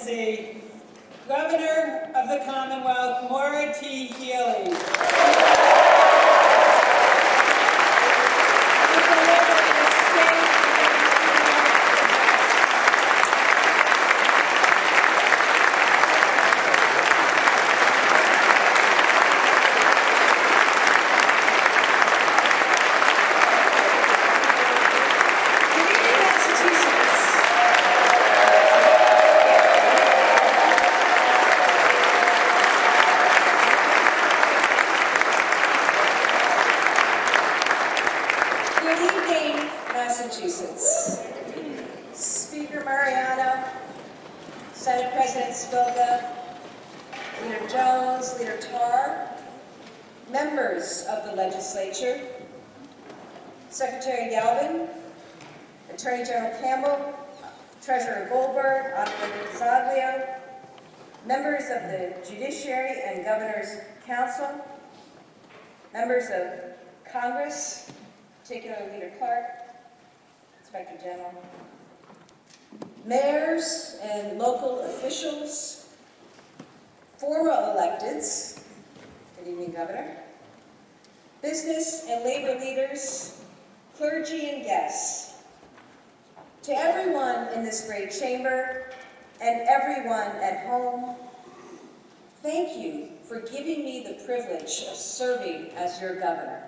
Excellency, Governor of the Commonwealth, Maura Healey. Massachusetts. Speaker Mariano, Senate President Spilka, Leader Jones, Leader Tarr, members of the legislature, Secretary Galvin, Attorney General Campbell, Treasurer Goldberg, Auditor Zaglio, members of the Judiciary and Governor's Council, members of Congress, particularly Leader Clark, Inspector General, mayors and local officials, former electeds, good evening, Governor, business and labor leaders, clergy and guests, to everyone in this great chamber and everyone at home, thank you for giving me the privilege of serving as your governor.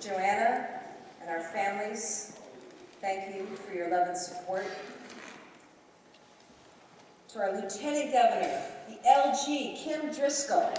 Joanna and our families, thank you for your love and support. To our Lieutenant Governor, the LG, Kim Driscoll.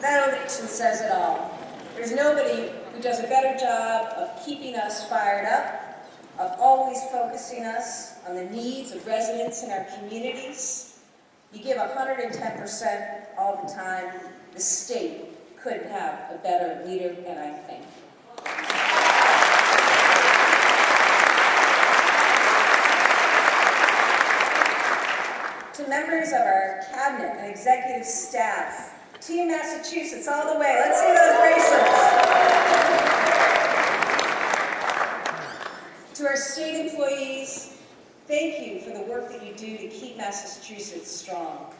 Benediction says it all. There's nobody who does a better job of keeping us fired up, of always focusing us on the needs of residents in our communities. You give 110% all the time. The state couldn't have a better leader, and I thank you. To members of our cabinet and executive staff, Team Massachusetts, all the way. Let's see those bracelets. To our state employees, thank you for the work that you do to keep Massachusetts strong.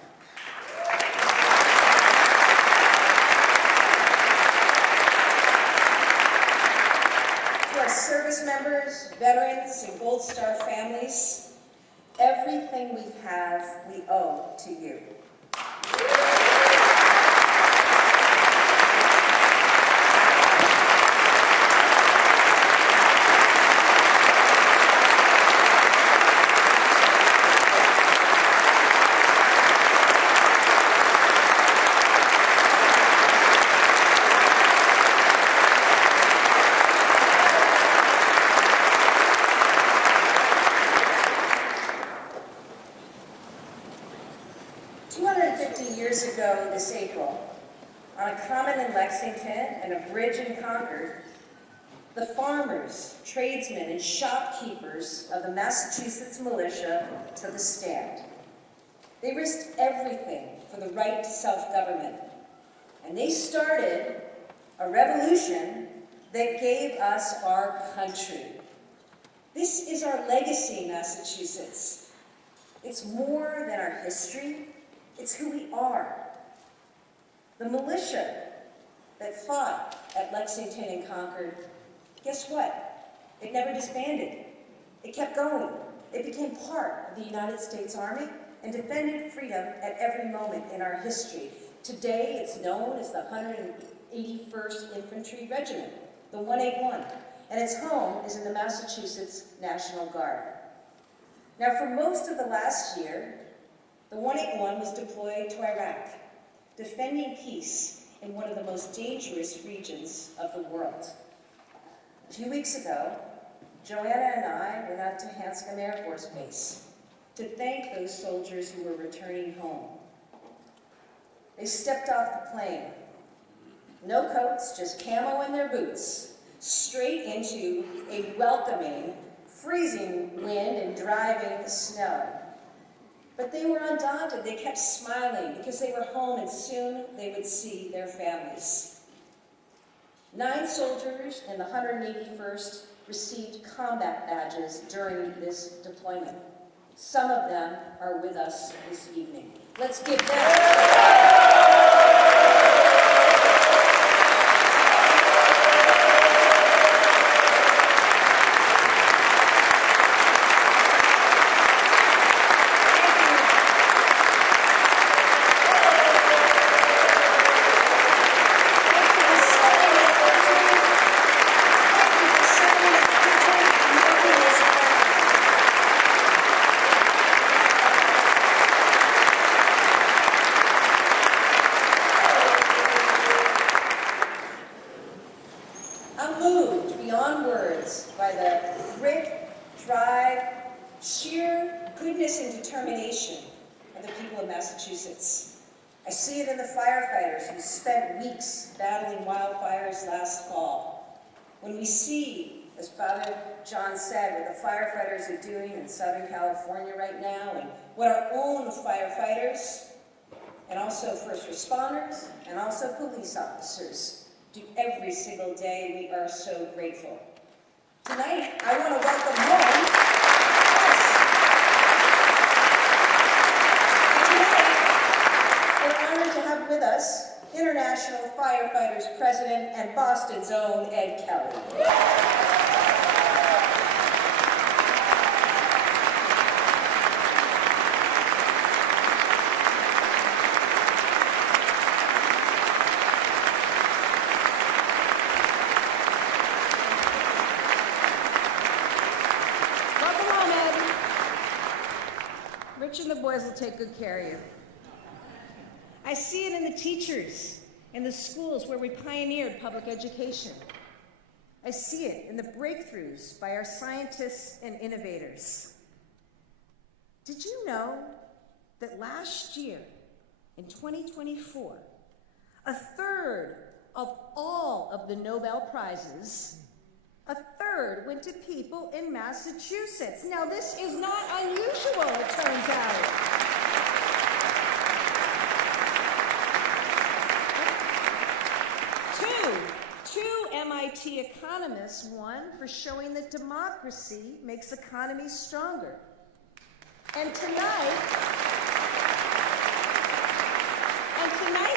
To our service members, veterans, and Gold Star families, everything we have, we owe to you. Years ago this April, on a common in Lexington and a bridge in Concord, the farmers, tradesmen, and shopkeepers of the Massachusetts militia took a stand. They risked everything for the right to self-government, and they started a revolution that gave us our country. This is our legacy, Massachusetts. It's more than our history. It's who we are. The militia that fought at Lexington and Concord, guess what? It never disbanded. It kept going. It became part of the United States Army and defended freedom at every moment in our history. Today, it's known as the 181st Infantry Regiment, the 181, and its home is in the Massachusetts National Guard. Now, for most of the last year, the 181 was deployed to Iraq, defending peace in one of the most dangerous regions of the world. A few weeks ago, Joanna and I went out to Hanscom Air Force Base to thank those soldiers who were returning home. They stepped off the plane. No coats, just camo in their boots, straight into a welcoming, freezing wind and driving snow. But they were undaunted. They kept smiling because they were home and soon they would see their families. 9 soldiers in the 181st received combat badges during this deployment. Some of them are with us this evening. Let's give them. I'm moved beyond words by the grit, drive, sheer goodness and determination of the people of Massachusetts. I see it in the firefighters who spent weeks battling wildfires last fall. When we see, as Father John said, what the firefighters are doing in Southern California right now, and what our own firefighters, and also first responders, and also police officers do every single day, we are so grateful. Tonight, I want to welcome home. Tonight, we're honored to have with us International Firefighters President and Boston's own Ed Kelly. Rich and the boys will take good care of you. I see it in the teachers, in the schools where we pioneered public education. I see it in the breakthroughs by our scientists and innovators. Did you know that last year, in 2024, a third of all of the Nobel Prizes, a third went to people in Massachusetts. Now, this is not unusual, it turns out. Two MIT economists won for showing that democracy makes economies stronger. And tonight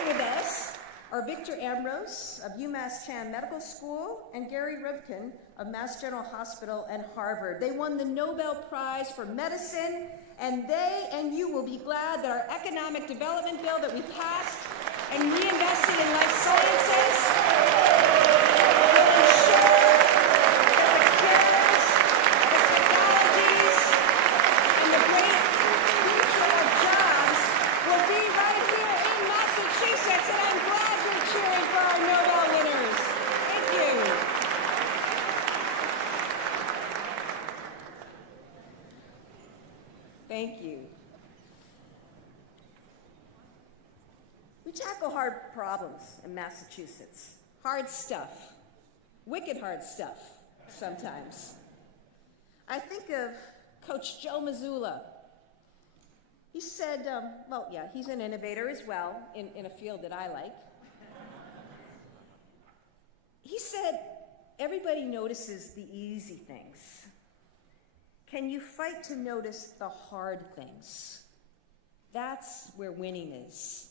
with us are Victor Ambrose of UMass Chan Medical School and Gary Rivkin of Mass General Hospital and Harvard. They won the Nobel Prize for Medicine, and they and you will be glad that our economic development bill that we passed and reinvested in life sciences Thank you. We tackle hard problems in Massachusetts. Hard stuff. Wicked hard stuff, sometimes. I think of Coach Joe Mazzulla. He said, well, yeah, he's an innovator as well, in a field that I like. He said, everybody notices the easy things. Can you fight to notice the hard things? That's where winning is.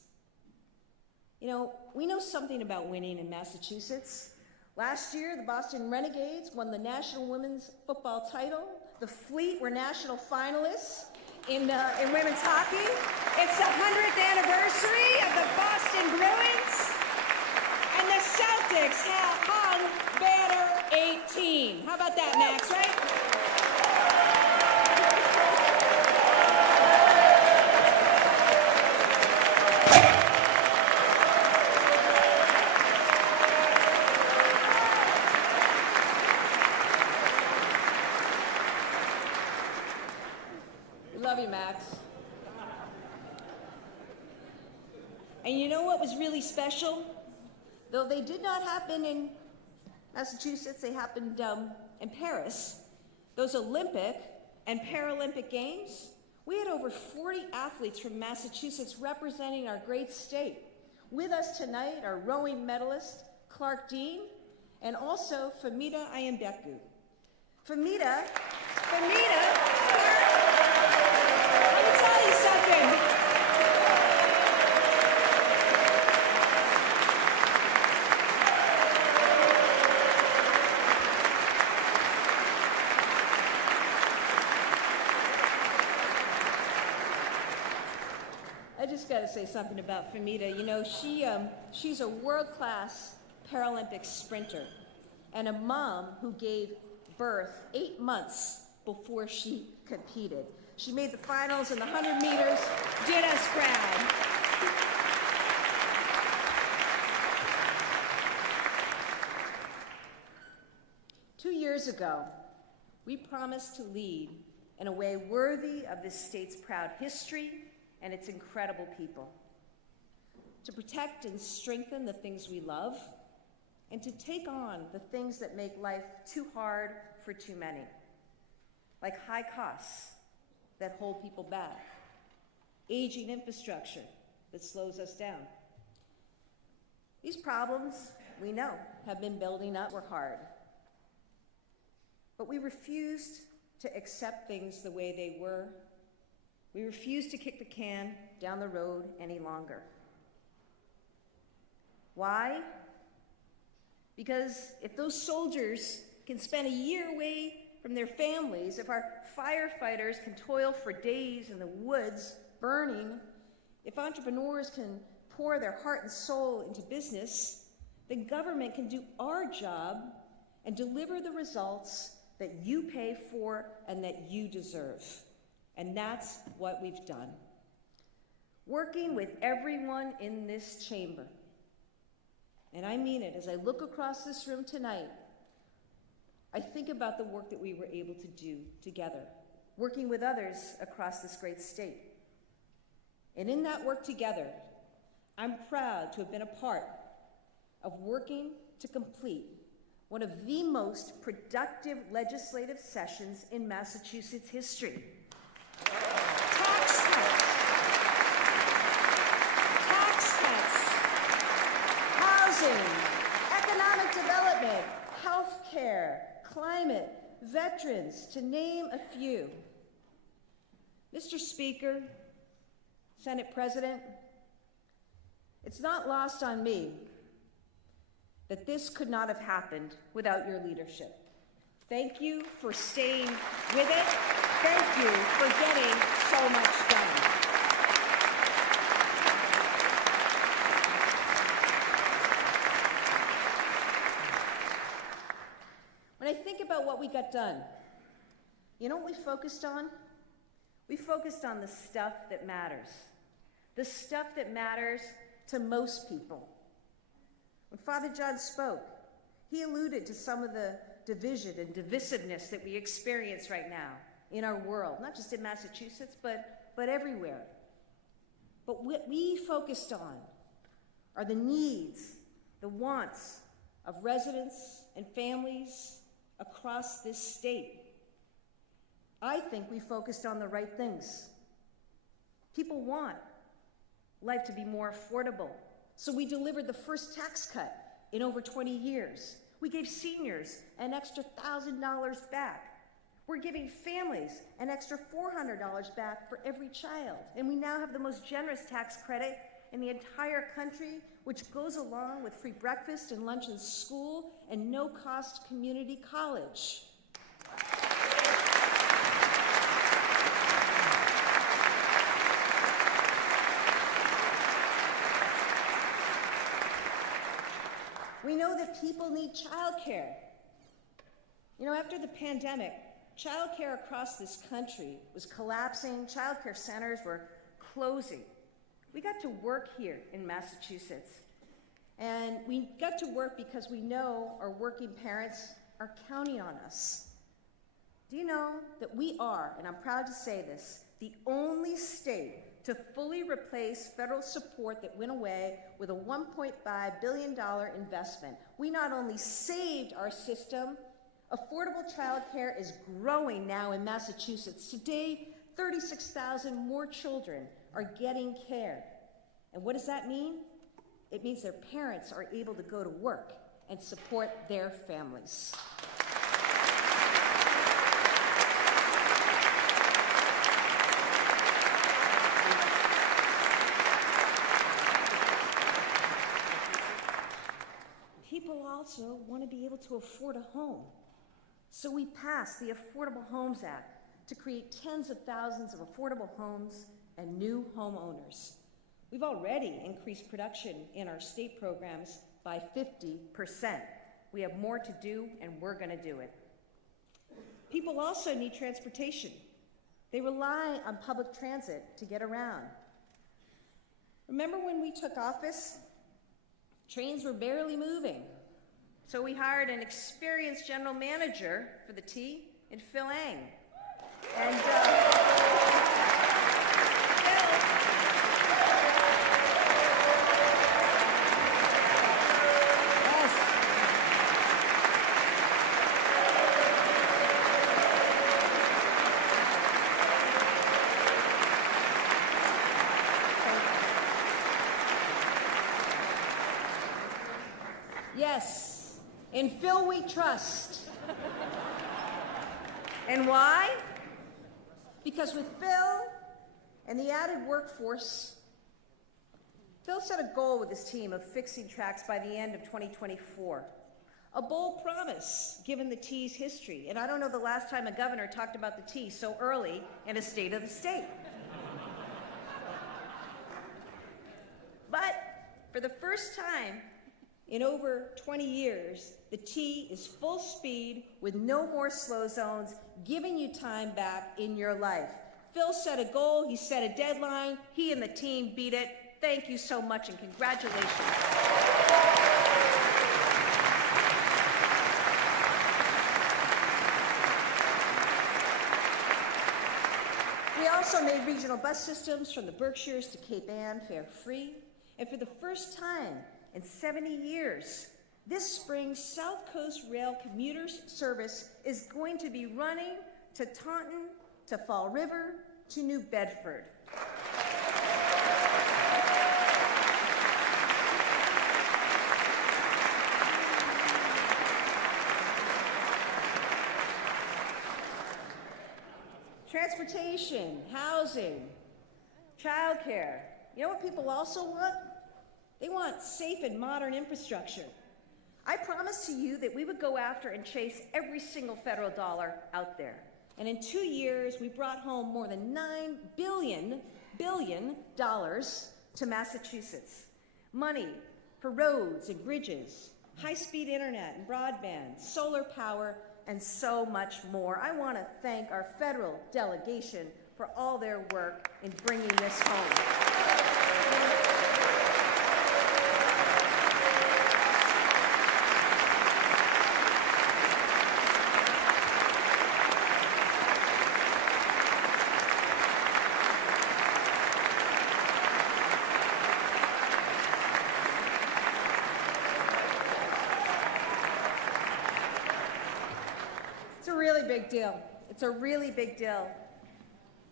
You know, we know something about winning in Massachusetts. Last year, the Boston Renegades won the National Women's Football title. The Fleet were national finalists in women's hockey. It's the 100th anniversary of the Boston Bruins. And the Celtics hung banner 18. How about that, Max, right? relax. And you know what was really special? Though they did not happen in Massachusetts, they happened in Paris. Those Olympic and Paralympic Games, we had over 40 athletes from Massachusetts representing our great state. With us tonight are rowing medalist Clark Dean and also Famida Ayambeku. Famida, Clark, let me tell you something. I just got to say something about Famida. You know, she's a world-class Paralympic sprinter and a mom who gave birth 8 months before she competed. She made the finals in the 100 meters, did us proud. Two years ago, we promised to lead in a way worthy of this state's proud history and its incredible people, to protect and strengthen the things we love, and to take on the things that make life too hard for too many, like high costs that hold people back, aging infrastructure that slows us down. These problems, we know, have been building up. We're hard. But we refused to accept things the way they were. We refused to kick the can down the road any longer. Why? Because if those soldiers can spend a year away from their families, if our firefighters can toil for days in the woods burning, if entrepreneurs can pour their heart and soul into business, then government can do our job and deliver the results that you pay for and that you deserve. And that's what we've done. Working with everyone in this chamber, and I mean it, as I look across this room tonight, I think about the work that we were able to do together, working with others across this great state. And in that work together, I'm proud to have been a part of working to complete one of the most productive legislative sessions in Massachusetts history. Tax cuts, housing, economic development, health care, climate, veterans, to name a few. Mr. Speaker, Senate President, it's not lost on me that this could not have happened without your leadership. Thank you for staying with it. Thank you for getting so much done. When I think about what we got done, you know what we focused on? We focused on the stuff that matters. The stuff that matters to most people. When Father John spoke, he alluded to some of the division and divisiveness that we experience right now in our world, not just in Massachusetts, but everywhere. But what we focused on are the needs, the wants of residents and families across this state. I think we focused on the right things. People want life to be more affordable, so we delivered the first tax cut in over 20 years. We gave seniors an extra $1,000 back. We're giving families an extra $400 back for every child. And we now have the most generous tax credit in the entire country, which goes along with free breakfast and lunch in school and no-cost community college. We know that people need childcare. You know, after the pandemic, childcare across this country was collapsing. Childcare centers were closing. We got to work here in Massachusetts. And we got to work because we know our working parents are counting on us. Do you know that we are, and I'm proud to say this, the only state to fully replace federal support that went away with a $1.5 billion investment. We not only saved our system, affordable childcare is growing now in Massachusetts. Today, 36,000 more children are getting care. And what does that mean? It means their parents are able to go to work and support their families. People also want to be able to afford a home. So we passed the Affordable Homes Act to create tens of thousands of affordable homes and new homeowners. We've already increased production in our state programs by 50%. We have more to do, and we're going to do it. People also need transportation. They rely on public transit to get around. Remember when we took office? Trains were barely moving. So we hired an experienced general manager for the T in Phil Ang. And yes, in Phil we trust. And why? Because with Phil and the added workforce, Phil set a goal with his team of fixing tracks by the end of 2024. A bold promise, given the T's history. And I don't know the last time a governor talked about the T so early in a state of the state. But for the first time in over 20 years, the T is full speed with no more slow zones, giving you time back in your life. Phil set a goal, he set a deadline, he and the team beat it. Thank you so much and congratulations. We also made regional bus systems from the Berkshires to Cape Ann fare-free. And for the first time in 70 years, this spring, South Coast Rail commuter service is going to be running to Taunton, to Fall River, to New Bedford. Transportation, housing, childcare. You know what people also want? They want safe and modern infrastructure. I promised to you that we would go after and chase every single federal dollar out there. And in 2 years, we brought home more than $9 billion to Massachusetts. Money for roads and bridges, high-speed internet and broadband, solar power, and so much more. I want to thank our federal delegation for all their work in bringing this home. Big deal. It's a really big deal.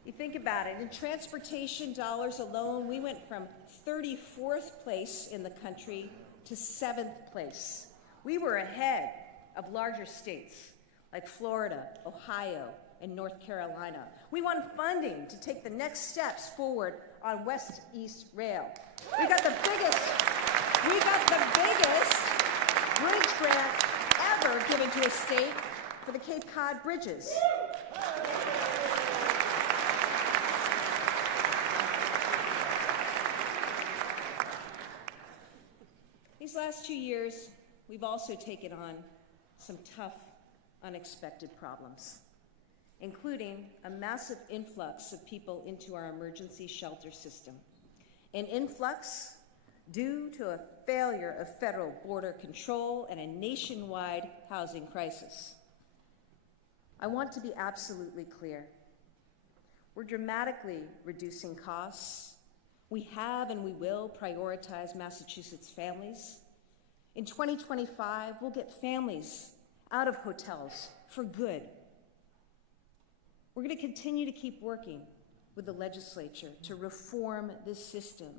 You think about it, in transportation dollars alone, we went from 34th place in the country to 7th place. We were ahead of larger states like Florida, Ohio, and North Carolina. We won funding to take the next steps forward on West-East Rail. We got the biggest bridge grant ever given to a state for the Cape Cod bridges. These last 2 years, we've also taken on some tough, unexpected problems, including a massive influx of people into our emergency shelter system. An influx due to a failure of federal border control and a nationwide housing crisis. I want to be absolutely clear. We're dramatically reducing costs. We have and we will prioritize Massachusetts families. In 2025, we'll get families out of hotels for good. We're going to continue to keep working with the legislature to reform this system.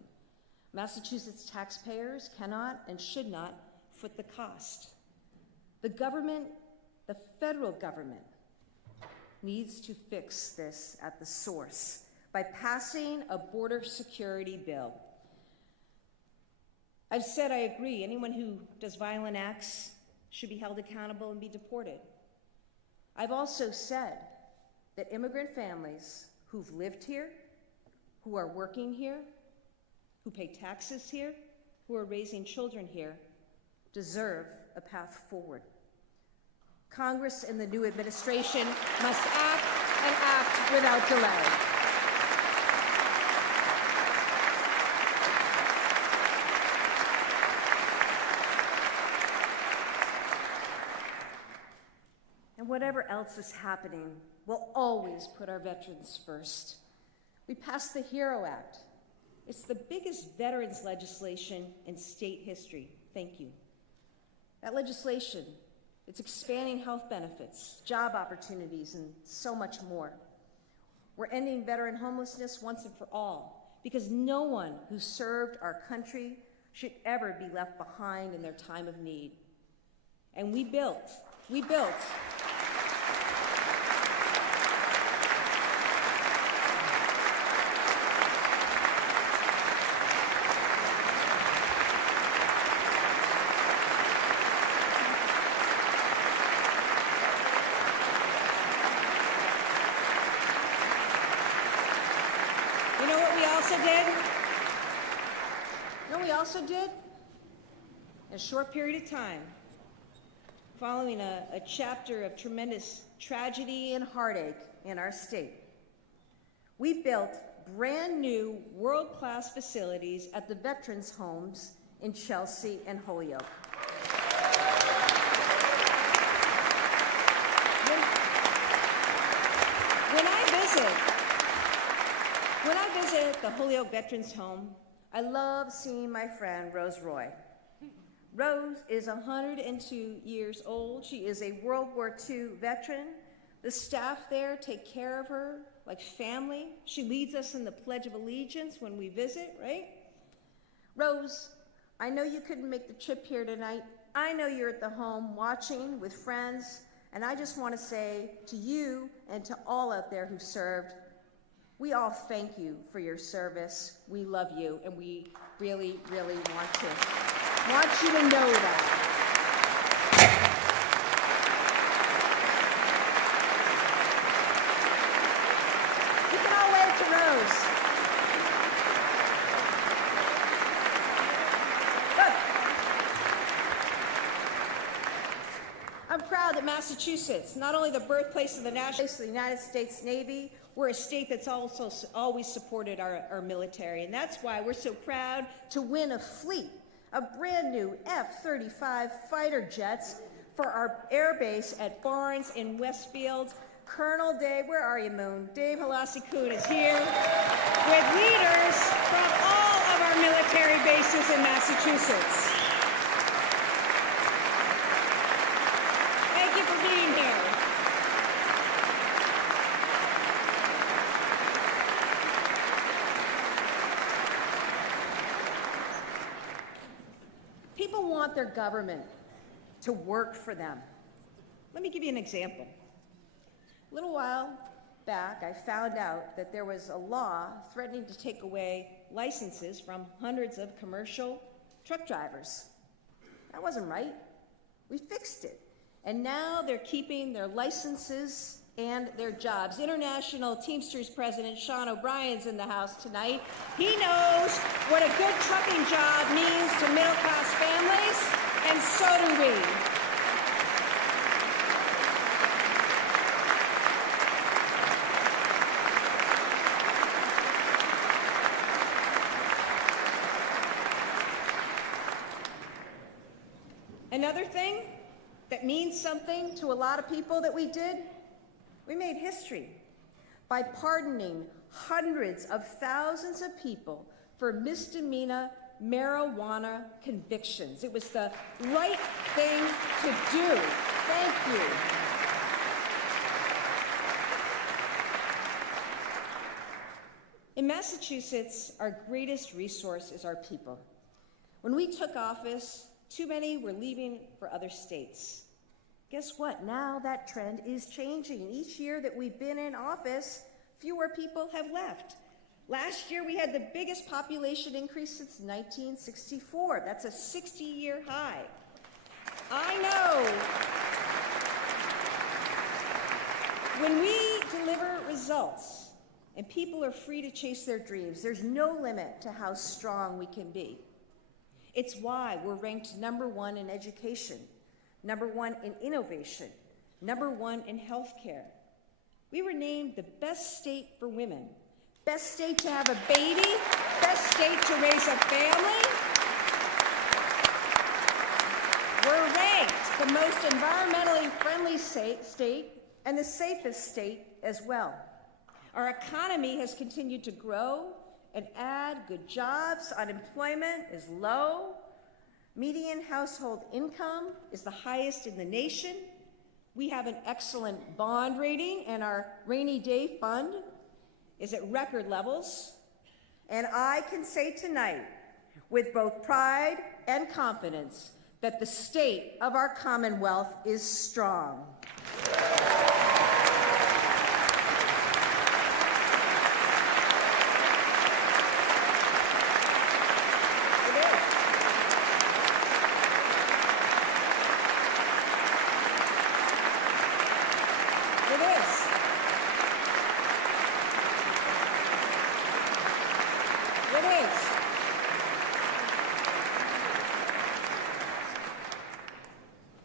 Massachusetts taxpayers cannot and should not foot the cost. The government, the federal government, needs to fix this at the source by passing a border security bill. I've said I agree, anyone who does violent acts should be held accountable and be deported. I've also said that immigrant families who've lived here, who are working here, who pay taxes here, who are raising children here, deserve a path forward. Congress and the new administration must act and act without delay. And whatever else is happening, we'll always put our veterans first. We passed the HERO Act. It's the biggest veterans legislation in state history. Thank you. That legislation, it's expanding health benefits, job opportunities, and so much more. We're ending veteran homelessness once and for all, because no one who served our country should ever be left behind in their time of need. And we built. You know what we also did? In a short period of time, following a chapter of tremendous tragedy and heartache in our state, we built brand new world-class facilities at the veterans' homes in Chelsea and Holyoke. When I visit the Holyoke Veterans Home, I love seeing my friend Rose Roy. Rose is 102 years old. She is a World War II veteran. The staff there take care of her like family. She leads us in the Pledge of Allegiance when we visit, right? Rose, I know you couldn't make the trip here tonight. I know you're at the home watching with friends, and I just want to say to you and to all out there who served, we all thank you for your service. We love you, and we really, really want you to know that. You can all wave to Rose. Look. I'm proud that Massachusetts, not only the birthplace of the United States Navy, we're a state that's also always supported our military, and that's why we're so proud to win a fleet of brand new F-35 fighter jets for our air base at Barnes in Westfield. Colonel Dave, where are you, Moon? Dave Halassi-Kuhn is here with leaders from all of our military bases in Massachusetts. Thank you for being here. People want their government to work for them. Let me give you an example. A little while back, I found out that there was a law threatening to take away licenses from hundreds of commercial truck drivers. That wasn't right. We fixed it. And now they're keeping their licenses and their jobs. International Teamsters President Sean O'Brien's in the house tonight. He knows what a good trucking job means to middle-class families, and so do we. Another thing that means something to a lot of people that we did, we made history. by pardoning hundreds of thousands of people for misdemeanor marijuana convictions. It was the right thing to do. Thank you. In Massachusetts, our greatest resource is our people. When we took office, too many were leaving for other states. Guess what? Now that trend is changing. Each year that we've been in office, fewer people have left. Last year, we had the biggest population increase since 1964. That's a 60-year high. I know. When we deliver results and people are free to chase their dreams, there's no limit to how strong we can be. It's why we're ranked #1 in education, #1 in innovation, #1 in healthcare. We were named the best state for women, best state to have a baby, best state to raise a family. We're ranked the most environmentally friendly state and the safest state as well. Our economy has continued to grow and add good jobs. Unemployment is low. Median household income is the highest in the nation. We have an excellent bond rating, and our rainy day fund is at record levels. And I can say tonight, with both pride and confidence, that the state of our Commonwealth is strong.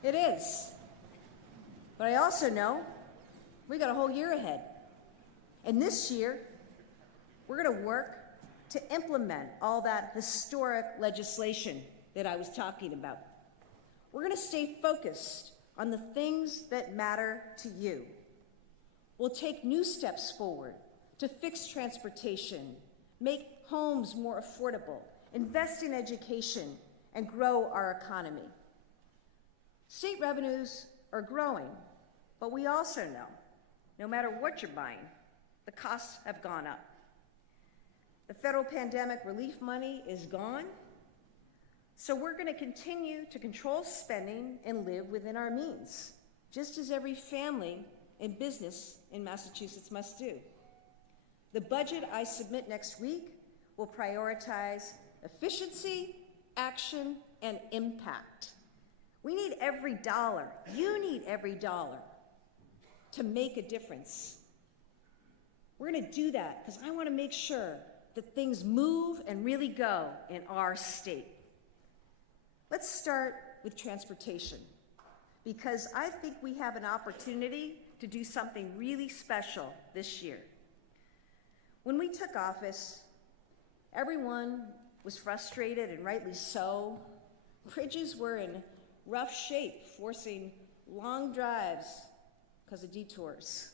It is. But I also know we got a whole year ahead. And this year, we're going to work to implement all that historic legislation that I was talking about. We're going to stay focused on the things that matter to you. We'll take new steps forward to fix transportation, make homes more affordable, invest in education, and grow our economy. State revenues are growing, but we also know, no matter what you're buying, the costs have gone up. The federal pandemic relief money is gone, so we're going to continue to control spending and live within our means, just as every family and business in Massachusetts must do. The budget I submit next week will prioritize efficiency, action, and impact. We need every dollar. You need every dollar to make a difference. We're going to do that because I want to make sure that things move and really go in our state. Let's start with transportation, because I think we have an opportunity to do something really special this year. When we took office, everyone was frustrated, and rightly so. Bridges were in rough shape, forcing long drives because of detours.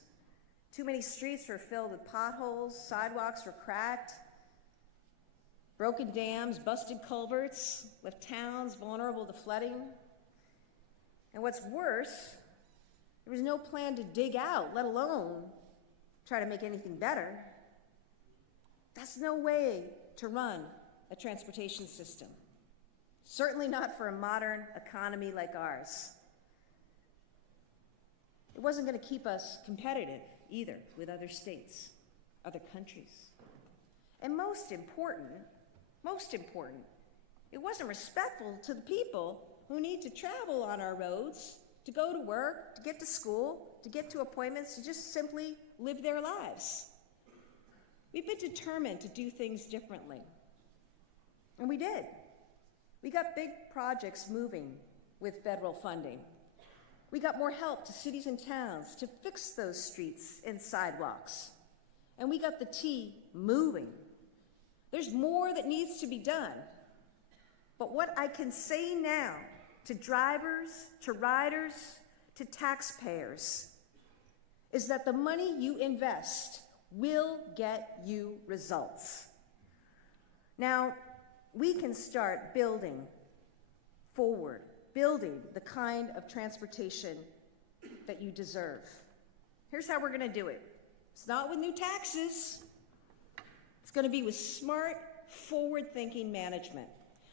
Too many streets were filled with potholes, sidewalks were cracked, broken dams, busted culverts left towns vulnerable to flooding. And what's worse, there was no plan to dig out, let alone try to make anything better. That's no way to run a transportation system. Certainly not for a modern economy like ours. It wasn't going to keep us competitive either with other states, other countries. And most important, it wasn't respectful to the people who need to travel on our roads, to go to work, to get to school, to get to appointments, to just simply live their lives. We've been determined to do things differently. And we did. We got big projects moving with federal funding. We got more help to cities and towns to fix those streets and sidewalks. And we got the T moving. There's more that needs to be done. But what I can say now to drivers, to riders, to taxpayers is that the money you invest will get you results. Now, we can start building forward, building the kind of transportation that you deserve. Here's how we're going to do it. It's not with new taxes. It's going to be with smart, forward-thinking management.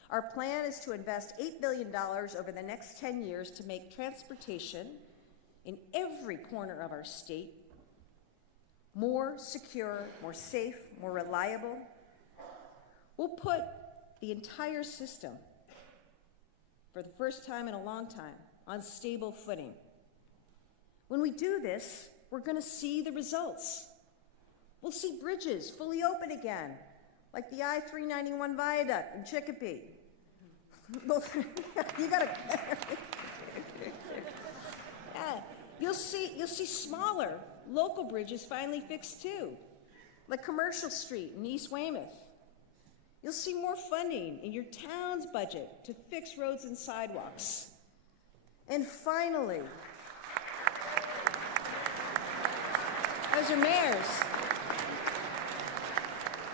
Our plan is to invest $8 billion over the next 10 years to make transportation in every corner of our state more secure, more safe, more reliable. We'll put the entire system, for the first time in a long time, on stable footing. When we do this, we're going to see the results. We'll see bridges fully open again, like the I-391 viaduct in Chicopee. You gotta. Yeah, you'll see smaller local bridges finally fixed too, like Commercial Street in East Weymouth. You'll see more funding in your town's budget to fix roads and sidewalks. And finally, as your mayors,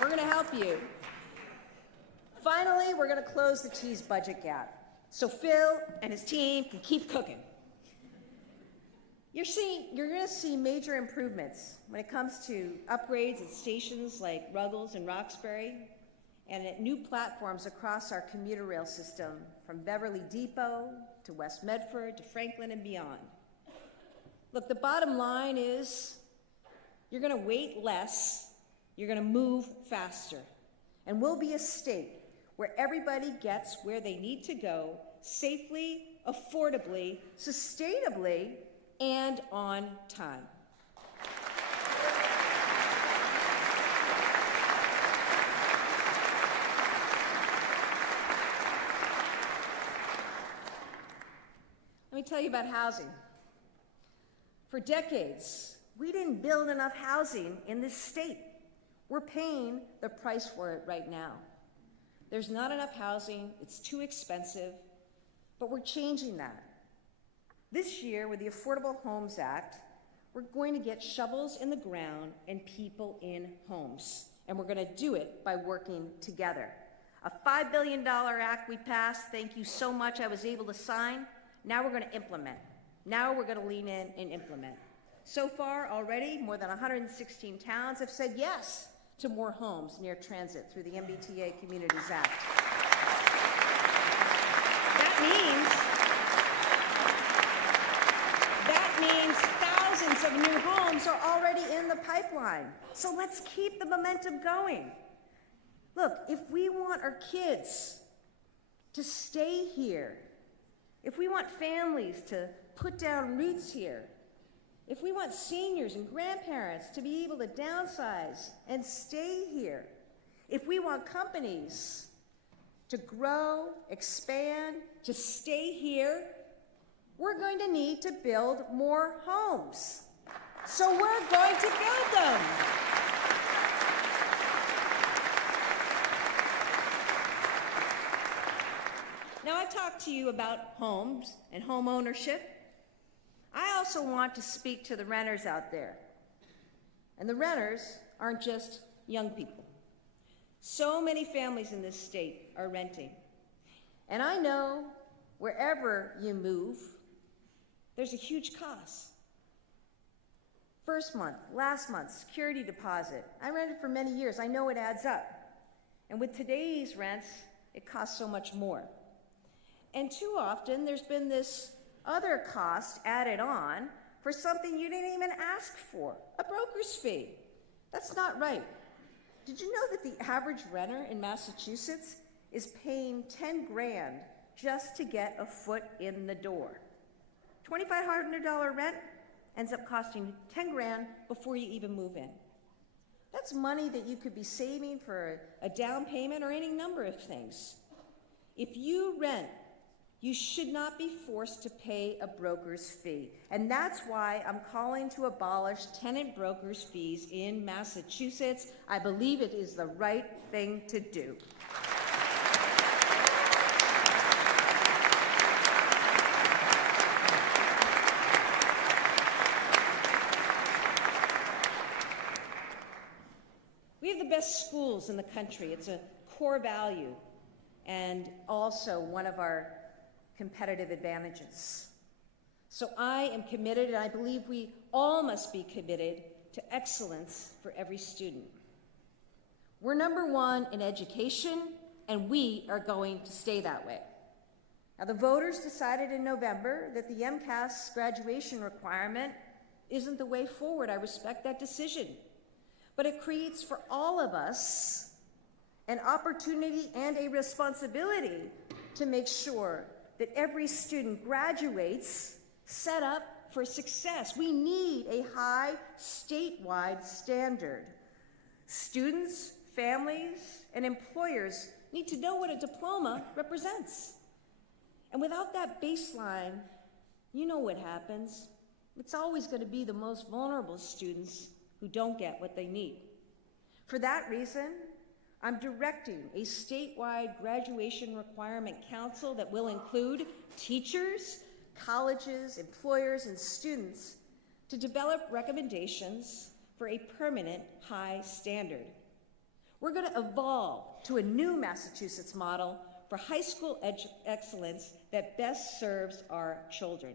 we're going to help you. Finally, we're going to close the T's budget gap so Phil and his team can keep cooking. You're going to see major improvements when it comes to upgrades at stations like Ruggles and Roxbury, and at new platforms across our commuter rail system, from Beverly Depot to West Medford to Franklin and beyond. Look, the bottom line is you're going to wait less, you're going to move faster, and we'll be a state where everybody gets where they need to go safely, affordably, sustainably, and on time. Let me tell you about housing. For decades, we didn't build enough housing in this state. We're paying the price for it right now. There's not enough housing, it's too expensive, but we're changing that. This year, with the Affordable Homes Act, we're going to get shovels in the ground and people in homes, and we're going to do it by working together. A $5 billion act we passed, thank you so much, I was able to sign. Now we're going to implement. Now we're going to lean in and implement. So far, already, more than 116 towns have said yes to more homes near transit through the MBTA Communities Act. That means thousands of new homes are already in the pipeline. So let's keep the momentum going. Look, if we want our kids to stay here, if we want families to put down roots here, if we want seniors and grandparents to be able to downsize and stay here, if we want companies to grow, expand, to stay here, we're going to need to build more homes. So we're going to build them. Now, I've talked to you about homes and home ownership. I also want to speak to the renters out there. And the renters aren't just young people. So many families in this state are renting. And I know wherever you move, there's a huge cost. First month, last month, security deposit. I rented for many years. I know it adds up. And with today's rents, it costs so much more. And too often, there's been this other cost added on for something you didn't even ask for, a broker's fee. That's not right. Did you know that the average renter in Massachusetts is paying 10 grand just to get a foot in the door? $2,500 rent ends up costing 10 grand before you even move in. That's money that you could be saving for a down payment or any number of things. If you rent, you should not be forced to pay a broker's fee. And that's why I'm calling to abolish tenant brokers' fees in Massachusetts. I believe it is the right thing to do. schools in the country. It's a core value and also one of our competitive advantages. So I am committed, and I believe we all must be committed to excellence for every student. We're number one in education, and we are going to stay that way. Now, the voters decided in November that the MCAS graduation requirement isn't the way forward. I respect that decision. But it creates for all of us an opportunity and a responsibility to make sure that every student graduates set up for success. We need a high statewide standard. Students, families, and employers need to know what a diploma represents. And without that baseline, you know what happens. It's always going to be the most vulnerable students who don't get what they need. For that reason, I'm directing a statewide graduation requirement council that will include teachers, colleges, employers, and students to develop recommendations for a permanent high standard. We're going to evolve to a new Massachusetts model for high school excellence that best serves our children.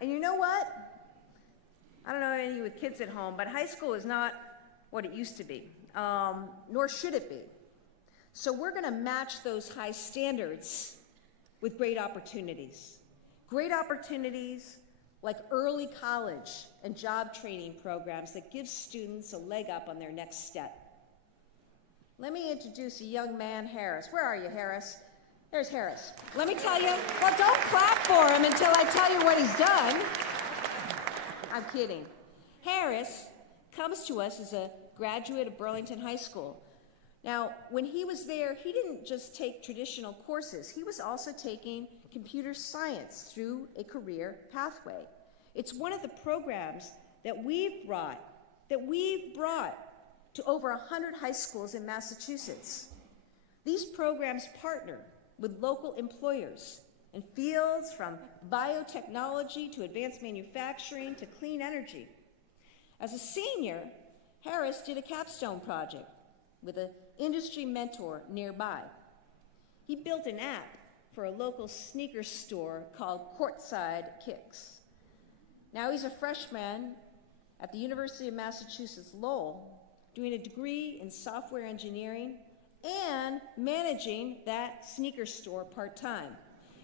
And you know what? I don't know any of you with kids at home, but high school is not what it used to be, nor should it be. So we're going to match those high standards with great opportunities. Great opportunities like early college and job training programs that give students a leg up on their next step. Let me introduce a young man, Harris. Where are you, Harris? There's Harris. Let me tell you, well, don't clap for him until I tell you what he's done. I'm kidding. Harris comes to us as a graduate of Burlington High School. Now, when he was there, he didn't just take traditional courses. He was also taking computer science through a career pathway. It's one of the programs that we've brought to over 100 high schools in Massachusetts. These programs partner with local employers in fields from biotechnology to advanced manufacturing to clean energy. As a senior, Harris did a capstone project with an industry mentor nearby. He built an app for a local sneaker store called Courtside Kicks. Now he's a freshman at the University of Massachusetts Lowell, doing a degree in software engineering and managing that sneaker store part-time.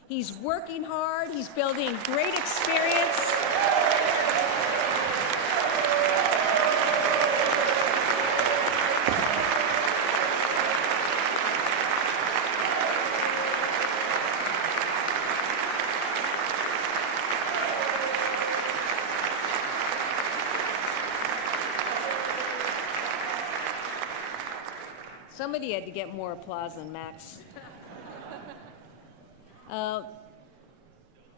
He's working hard, he's building great experience. Somebody had to get more applause than Max.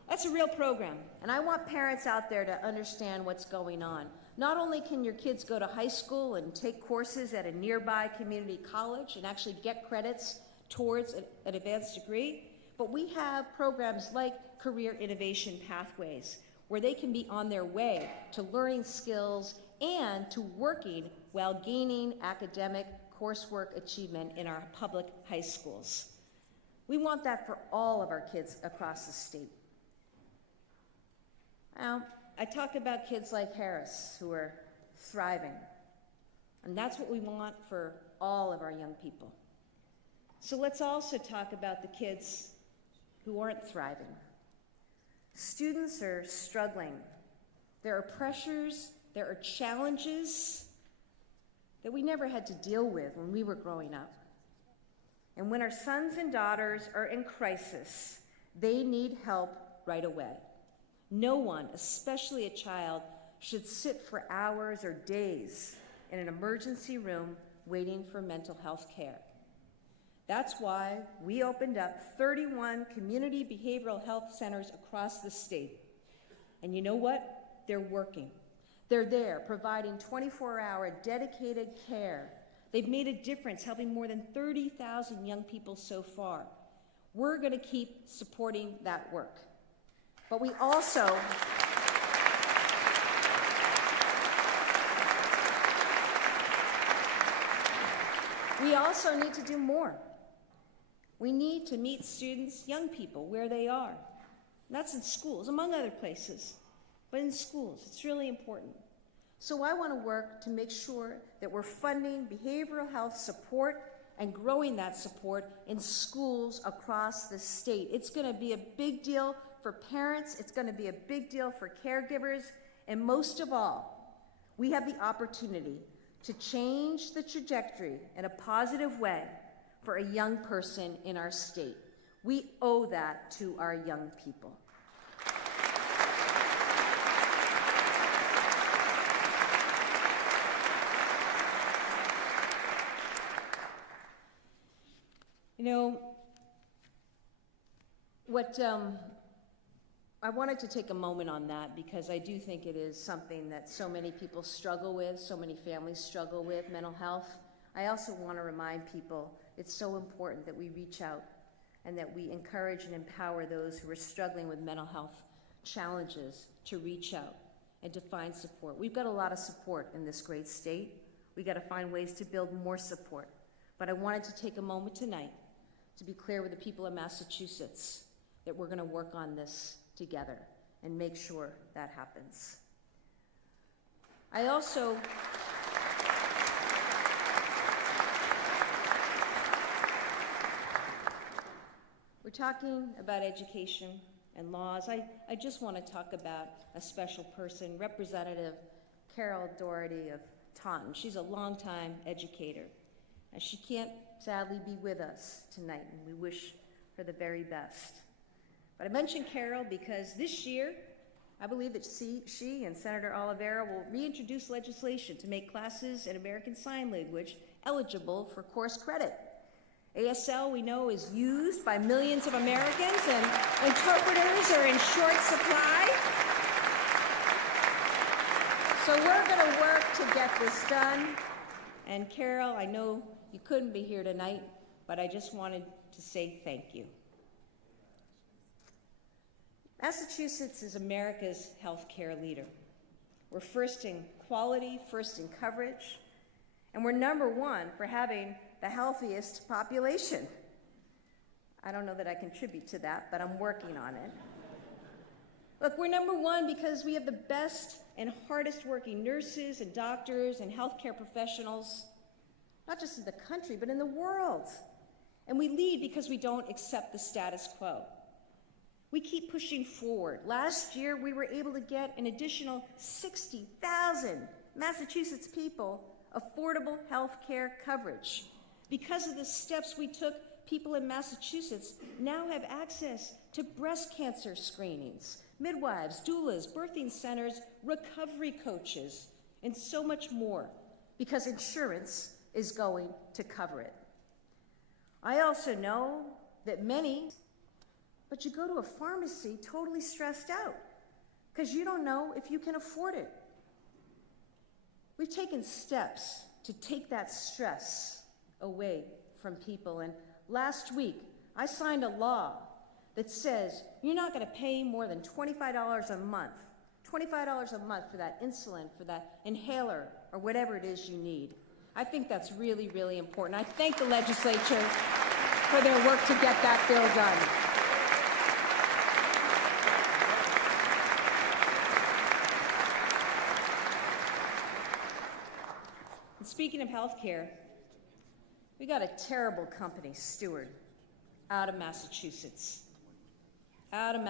That's a real program, and I want parents out there to understand what's going on. Not only can your kids go to high school and take courses at a nearby community college and actually get credits towards an advanced degree, but we have programs like Career Innovation Pathways, where they can be on their way to learning skills and to working while gaining academic coursework achievement in our public high schools. We want that for all of our kids across the state. Now, I talked about kids like Harris who are thriving, and that's what we want for all of our young people. So let's also talk about the kids who aren't thriving. Students are struggling. There are pressures, there are challenges that we never had to deal with when we were growing up. And when our sons and daughters are in crisis, they need help right away. No one, especially a child, should sit for hours or days in an emergency room waiting for mental health care. That's why we opened up 31 community behavioral health centers across the state. And you know what? They're working. They're there providing 24-hour dedicated care. They've made a difference, helping more than 30,000 young people so far. We're going to keep supporting that work. But we also need to do more. We need to meet students, young people, where they are. And that's in schools, among other places, but in schools, it's really important. So I want to work to make sure that we're funding behavioral health support and growing that support in schools across the state. It's going to be a big deal for parents, it's going to be a big deal for caregivers, and most of all, we have the opportunity to change the trajectory in a positive way for a young person in our state. We owe that to our young people. You know, I wanted to take a moment on that because I do think it is something that so many people struggle with, so many families struggle with, mental health. I also want to remind people it's so important that we reach out and that we encourage and empower those who are struggling with mental health challenges to reach out and to find support. We've got a lot of support in this great state. We've got to find ways to build more support. But I wanted to take a moment tonight to be clear with the people of Massachusetts that we're going to work on this together and make sure that happens. We're talking about education and laws. I just want to talk about a special person, Representative Carol Doherty of Taunton. She's a longtime educator, and she can't sadly be with us tonight, and we wish her the very best. But I mentioned Carol because this year, I believe that she and Senator Oliveira will reintroduce legislation to make classes in American Sign Language eligible for course credit. ASL, we know, is used by millions of Americans, and interpreters are in short supply. So we're going to work to get this done. And Carol, I know you couldn't be here tonight, but I just wanted to say thank you. Massachusetts is America's healthcare leader. We're first in quality, first in coverage, and we're number one for having the healthiest population. I don't know that I contribute to that, but I'm working on it. Look, we're number one because we have the best and hardest working nurses and doctors and healthcare professionals, not just in the country, but in the world. And we lead because we don't accept the status quo. We keep pushing forward. Last year, we were able to get an additional 60,000 Massachusetts people affordable health care coverage. Because of the steps we took, people in Massachusetts now have access to breast cancer screenings, midwives, doulas, birthing centers, recovery coaches, and so much more, because insurance is going to cover it. I also know that many, but you go to a pharmacy totally stressed out because you don't know if you can afford it. We've taken steps to take that stress away from people, and last week I signed a law that says you're not going to pay more than $25 a month for that insulin, for that inhaler, or whatever it is you need. I think that's really, really important. I thank the legislature for their work to get that bill done. And speaking of healthcare, we got a terrible company, Steward, out of Massachusetts. And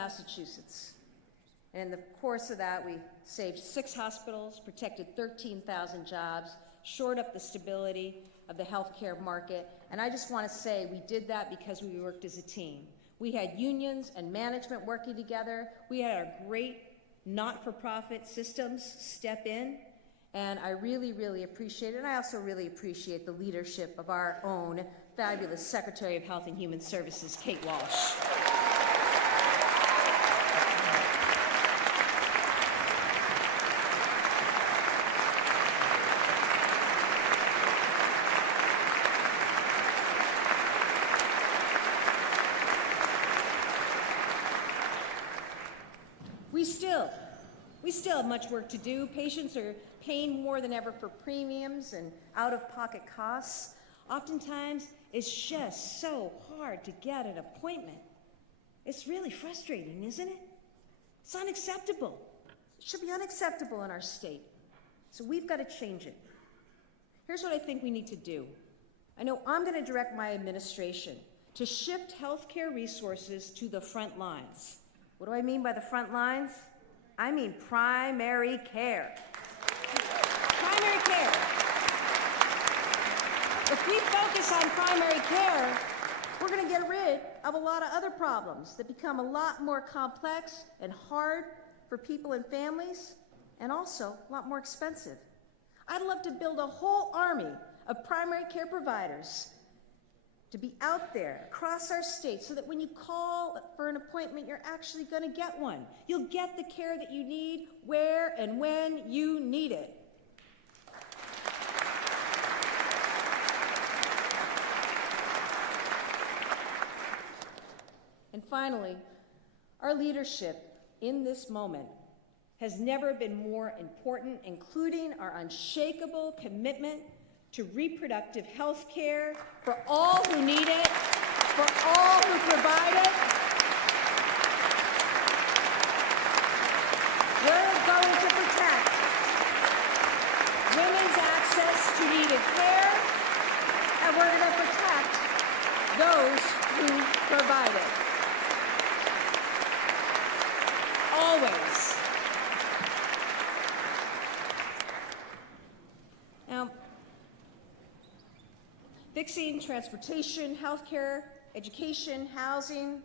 in the course of that, we saved 6 hospitals, protected 13,000 jobs, shored up the stability of the healthcare market. And I just want to say we did that because we worked as a team. We had unions and management working together. We had our great not-for-profit systems step in. And I really, really appreciate it. And I also really appreciate the leadership of our own fabulous Secretary of Health and Human Services, Kate Walsh. We still have much work to do. Patients are paying more than ever for premiums and out-of-pocket costs. Oftentimes, it's just so hard to get an appointment. It's really frustrating, isn't it? It's unacceptable. It should be unacceptable in our state. So we've got to change it. Here's what I think we need to do. I know I'm going to direct my administration to shift healthcare resources to the front lines. What do I mean by the front lines? I mean primary care. Primary care. If we focus on primary care, we're going to get rid of a lot of other problems that become a lot more complex and hard for people and families, and also a lot more expensive. I'd love to build a whole army of primary care providers to be out there across our state so that when you call for an appointment, you're actually going to get one. You'll get the care that you need where and when you need it. And finally, our leadership in this moment has never been more important, including our unshakable commitment to reproductive health care for all who need it, for all who provide it. We're going to protect women's access to needed care, and we're going to protect those who provide it. Always. Now, fixing transportation, healthcare, education, housing,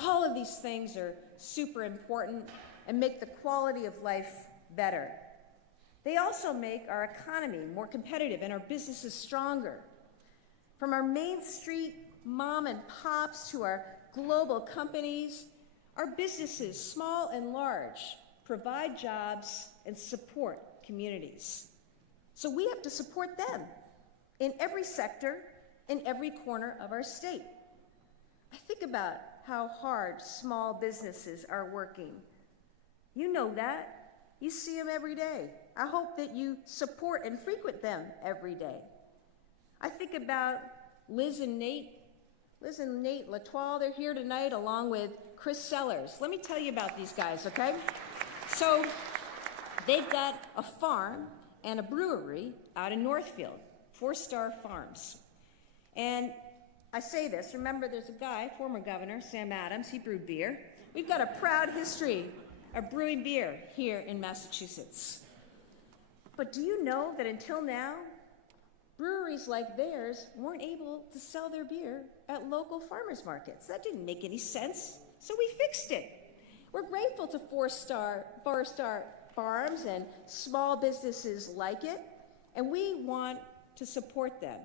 all of these things are super important and make the quality of life better. They also make our economy more competitive and our businesses stronger. From our Main Street mom and pops to our global companies, our businesses, small and large, provide jobs and support communities. So we have to support them in every sector, in every corner of our state. I think about how hard small businesses are working. You know that. You see them every day. I hope that you support and frequent them every day. I think about Liz and Nate Latoile. They're here tonight along with Chris Sellers. Let me tell you about these guys, okay? So they've got a farm and a brewery out in Northfield, 4-Star Farms. And I say this, remember there's a guy, former governor, Sam Adams, he brewed beer. We've got a proud history of brewing beer here in Massachusetts. But do you know that until now, breweries like theirs weren't able to sell their beer at local farmers markets? That didn't make any sense, so we fixed it. We're grateful to 4-Star Farms and small businesses like it, and we want to support them.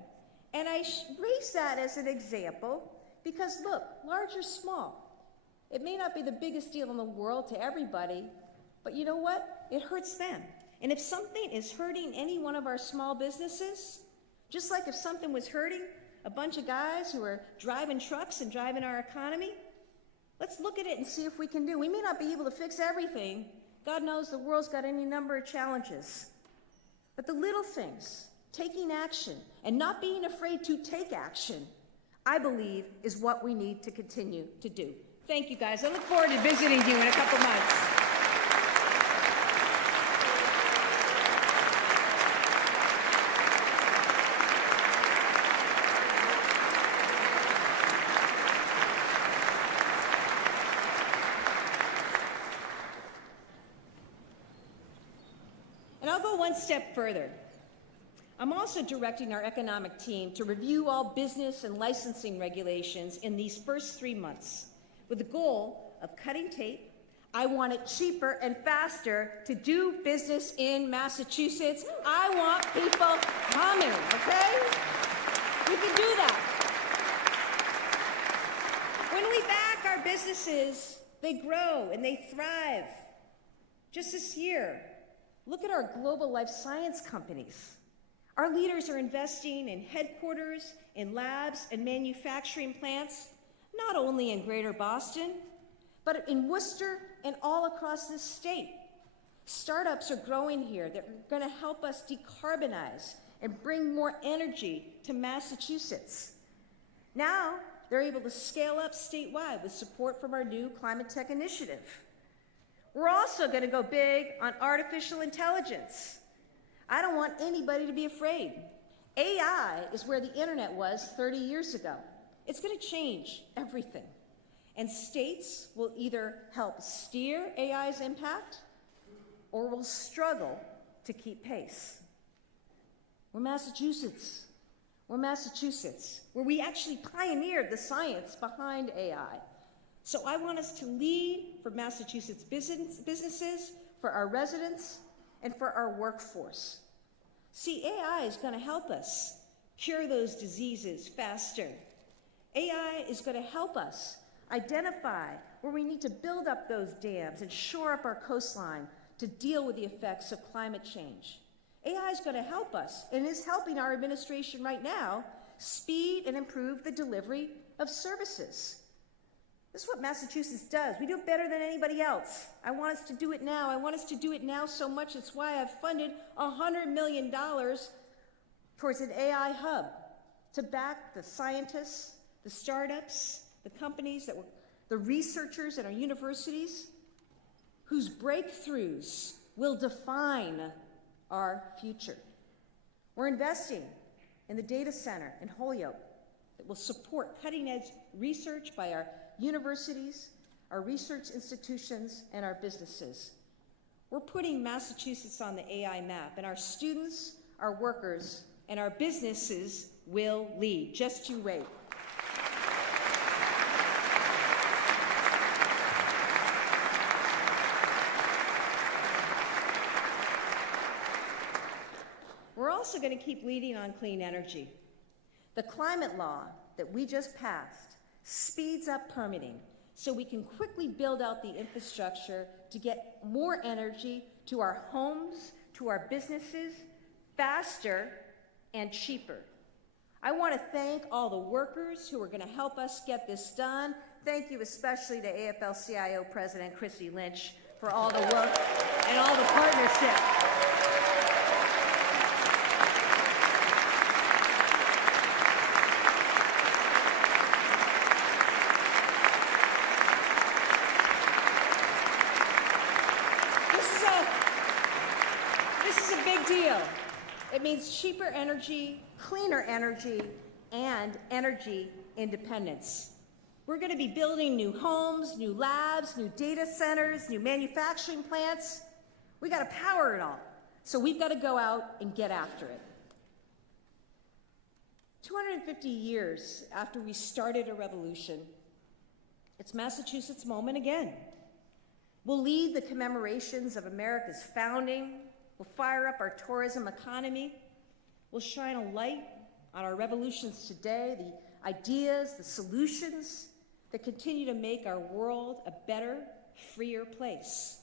And I raise that as an example because look, large or small, it may not be the biggest deal in the world to everybody, but you know what? It hurts them. And if something is hurting any one of our small businesses, just like if something was hurting a bunch of guys who are driving trucks and driving our economy, let's look at it and see if we can do. We may not be able to fix everything. God knows the world's got any number of challenges. But the little things, taking action and not being afraid to take action, I believe is what we need to continue to do. Thank you, guys. I look forward to visiting you in a couple months. And I'll go one step further. I'm also directing our economic team to review all business and licensing regulations in these first 3 months with the goal of cutting tape. I want it cheaper and faster to do business in Massachusetts. I want people coming, okay? We can do that. When we back our businesses, they grow and they thrive. Just this year, look at our global life science companies. Our leaders are investing in headquarters, in labs, and manufacturing plants, not only in Greater Boston, but in Worcester and all across this state. Startups are growing here that are going to help us decarbonize and bring more energy to Massachusetts. Now, they're able to scale up statewide with support from our new Climate Tech Initiative. We're also going to go big on artificial intelligence. I don't want anybody to be afraid. AI is where the internet was 30 years ago. It's going to change everything. And states will either help steer AI's impact or will struggle to keep pace. We're Massachusetts. We're Massachusetts, where we actually pioneered the science behind AI. So I want us to lead for Massachusetts businesses, for our residents, and for our workforce. See, AI is going to help us cure those diseases faster. AI is going to help us identify where we need to build up those dams and shore up our coastline to deal with the effects of climate change. AI is going to help us, and is helping our administration right now, speed and improve the delivery of services. This is what Massachusetts does. We do it better than anybody else. I want us to do it now. I want us to do it now so much. It's why I've funded $100 million towards an AI hub to back the scientists, the startups, the companies, the researchers at our universities whose breakthroughs will define our future. We're investing in the data center in Holyoke that will support cutting-edge research by our universities, our research institutions, and our businesses. We're putting Massachusetts on the AI map, and our students, our workers, and our businesses will lead. Just you wait. We're also going to keep leading on clean energy. The climate law that we just passed speeds up permitting so we can quickly build out the infrastructure to get more energy to our homes, to our businesses, faster and cheaper. I want to thank all the workers who are going to help us get this done. Thank you especially to AFL-CIO President Chrissy Lynch for all the work and all the partnership. This is a big deal. It means cheaper energy, cleaner energy, and energy independence. We're going to be building new homes, new labs, new data centers, new manufacturing plants. We got to power it all. So we've got to go out and get after it. 250 years after we started a revolution, it's Massachusetts' moment again. We'll lead the commemorations of America's founding. We'll fire up our tourism economy. We'll shine a light on our revolutions today, the ideas, the solutions that continue to make our world a better, freer place.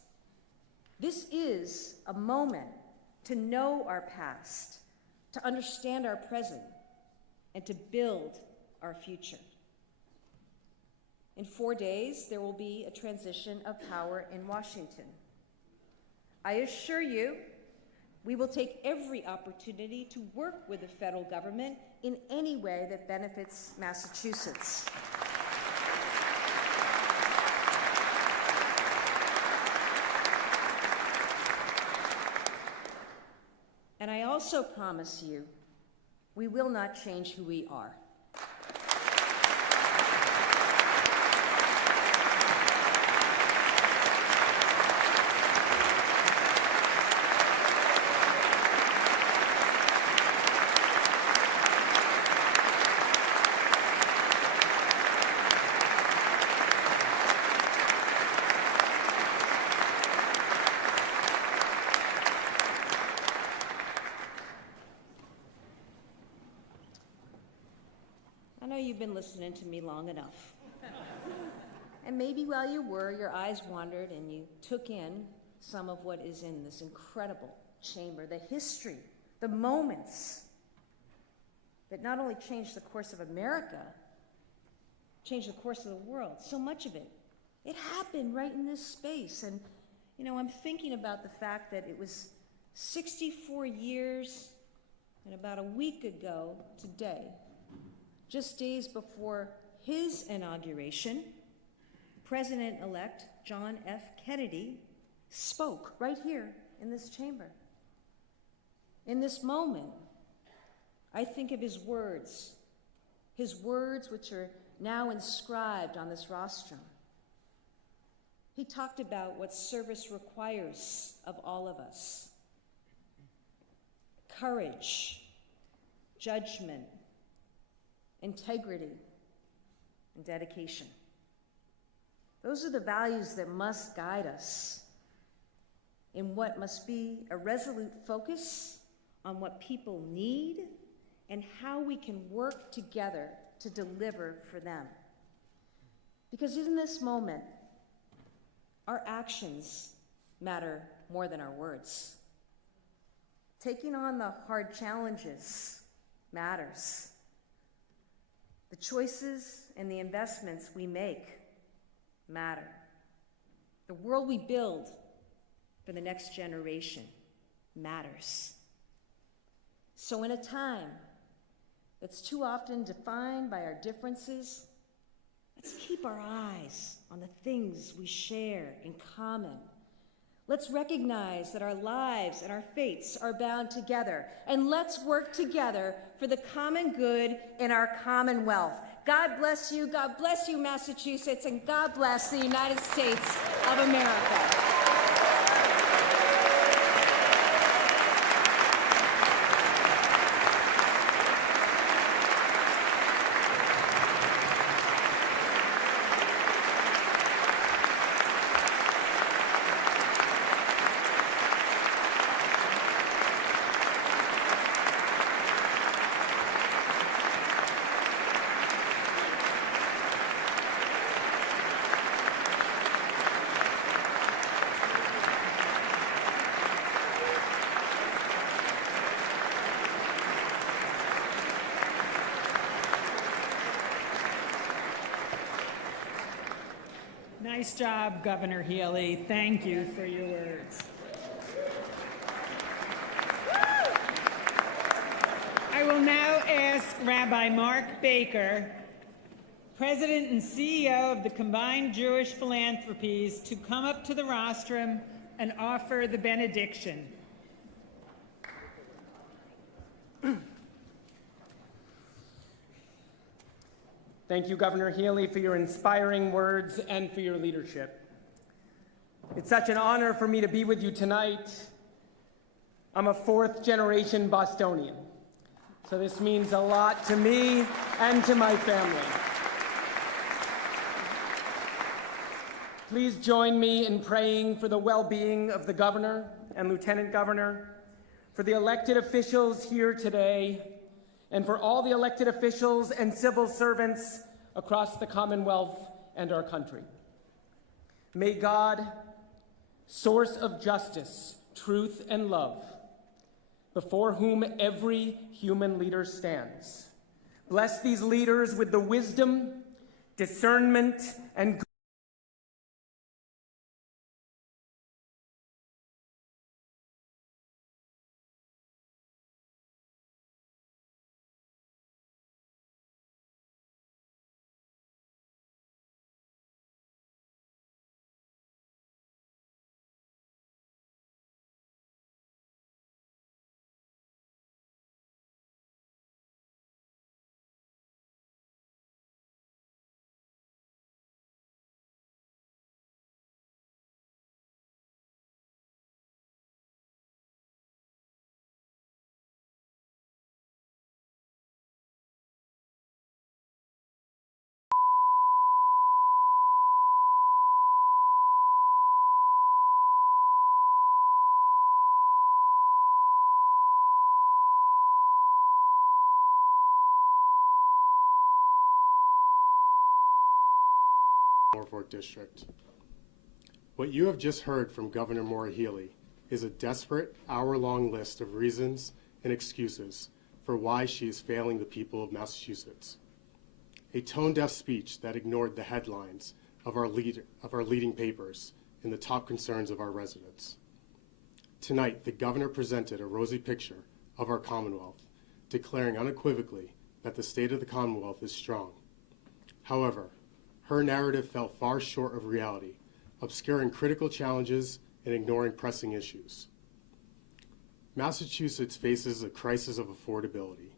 This is a moment to know our past, to understand our present, and to build our future. In 4 days, there will be a transition of power in Washington. I assure you, we will take every opportunity to work with the federal government in any way that benefits Massachusetts. And I also promise you, we will not change who we are. I know you've been listening to me long enough. And maybe while you were, your eyes wandered and you took in some of what is in this incredible chamber, the history, the moments that not only changed the course of America, changed the course of the world. So much of it It happened right in this space. And, I'm thinking about the fact that it was 64 years and about a week ago today, just days before his inauguration, President-elect John F. Kennedy spoke right here in this chamber. In this moment, I think of his words which are now inscribed on this rostrum. He talked about what service requires of all of us: courage, judgment, integrity, and dedication. Those are the values that must guide us in what must be a resolute focus on what people need and how we can work together to deliver for them. Because in this moment, our actions matter more than our words. Taking on the hard challenges matters. The choices and the investments we make matter. The world we build for the next generation matters. So in a time that's too often defined by our differences, let's keep our eyes on the things we share in common. Let's recognize that our lives and our fates are bound together, and let's work together for the common good in our Commonwealth. God bless you, Massachusetts, and God bless the United States of America. Nice job, Governor Healey. Thank you for your words. I will now ask Rabbi Mark Baker, President and CEO of the Combined Jewish Philanthropies, to come up to the rostrum and offer the benediction. Thank you, Governor Healey, for your inspiring words and for your leadership. It's such an honor for me to be with you tonight. I'm a fourth-generation Bostonian, so this means a lot to me and to my family. Please join me in praying for the well-being of the governor and lieutenant governor, for the elected officials here today, and for all the elected officials and civil servants across the Commonwealth and our country. May God, source of justice, truth, and love, before whom every human leader stands, bless these leaders with the wisdom, discernment, and Norfolk District. What you have just heard from Governor Maura Healey is a desperate hour-long list of reasons and excuses for why she is failing the people of Massachusetts. A tone-deaf speech that ignored the headlines of our leading papers and the top concerns of our residents. Tonight, the governor presented a rosy picture of our Commonwealth, declaring unequivocally that the state of the Commonwealth is strong. However, her narrative fell far short of reality, obscuring critical challenges and ignoring pressing issues. Massachusetts faces a crisis of affordability,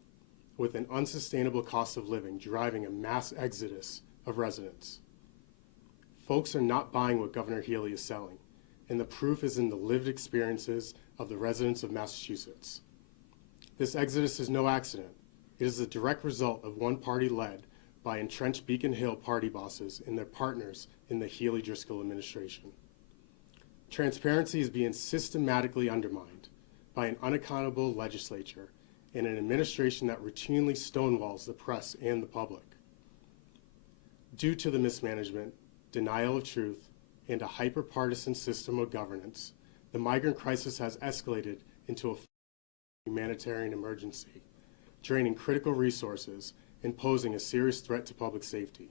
with an unsustainable cost of living driving a mass exodus of residents. Folks are not buying what Governor Healey is selling, and the proof is in the lived experiences of the residents of Massachusetts. This exodus is no accident. It is a direct result of one party led by entrenched Beacon Hill party bosses and their partners in the Healey-Driscoll administration. Transparency is being systematically undermined by an unaccountable legislature and an administration that routinely stonewalls the press and the public. Due to the mismanagement, denial of truth, and a hyper-partisan system of governance, the migrant crisis has escalated into a humanitarian emergency, draining critical resources and posing a serious threat to public safety.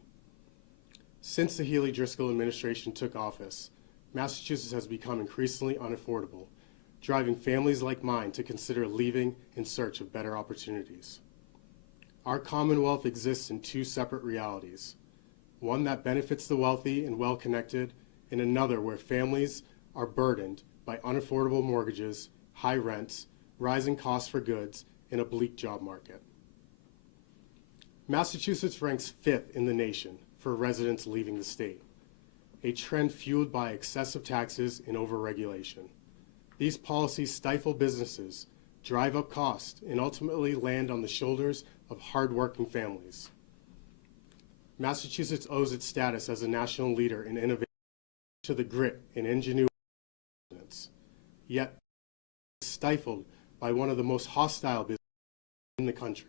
Since the Healey-Driscoll administration took office, Massachusetts has become increasingly unaffordable, driving families like mine to consider leaving in search of better opportunities. Our Commonwealth exists in two separate realities, one that benefits the wealthy and well-connected, and another where families are burdened by unaffordable mortgages, high rents, rising costs for goods, and a bleak job market. Massachusetts ranks 5th in the nation for residents leaving the state, a trend fueled by excessive taxes and overregulation. These policies stifle businesses, drive up costs, and ultimately land on the shoulders of hardworking families. Massachusetts owes its status as a national leader in innovation to the grit and ingenuity of residents, yet stifled by one of the most hostile businesses in the country,